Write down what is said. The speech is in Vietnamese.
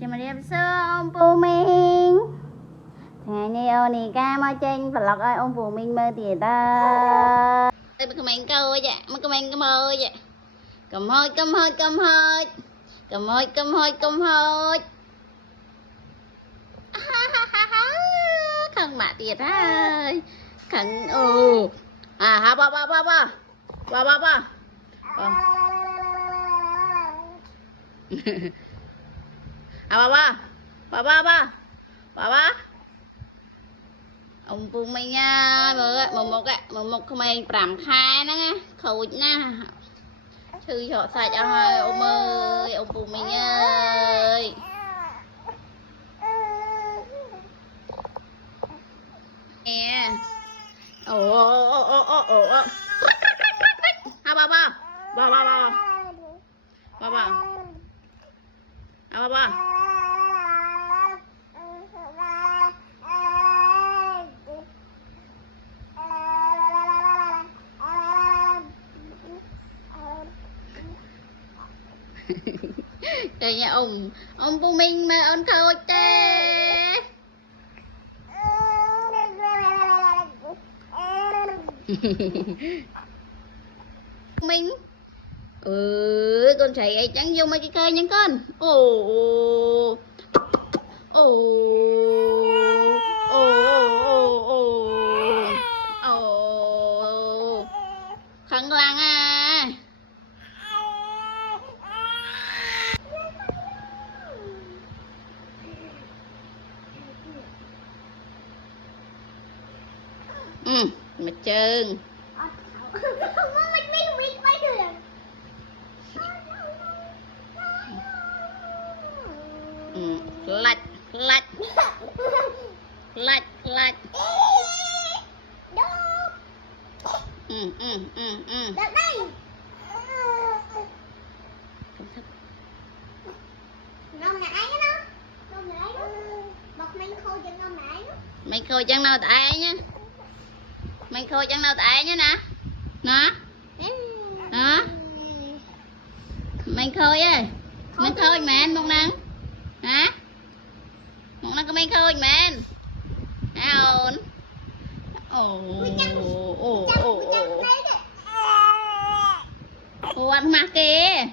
Chào mừng em xưa ông Phu Minh. Ngày nay ông này ca mà chênh Phật lộc ơi ông Phu Minh mơ tiền ta. Mình comment câu vậy, mình comment câu mơ vậy. Cầm hơi, cầm hơi, cầm hơi. Cầm hơi, cầm hơi, cầm hơi. Khăn mạ tiền ơi. Khăn ha ba ba ba ba. Ba ba ba. Ba ba ba ba ba ba ba ông Phu Minh một không ai làm khai nó nghe khẩu nha thư cho sai cho hai ông ơi ông Phu Minh ơi nè ha ba ba ba ba ba ba ba ba ba đây nha ông Phu Minh mà ông thôi tê Minh con chạy ấy chẳng vô mấy cái cây nha con ồ khăn lăng à mà trơn lạch lạch lạch lạch Đợt đây ngon nãy đó ngon nãy đó bọc mình khô cho ngon nãy đó mày khôi chẳng nào tại nhá mày khôi chẳng nào tại nhá nè nó đó mày khôi ơi mày khôi mẹ anh một nắng hả một nắng có mày khôi mẹ anh ổn ồ ăn mặc kìa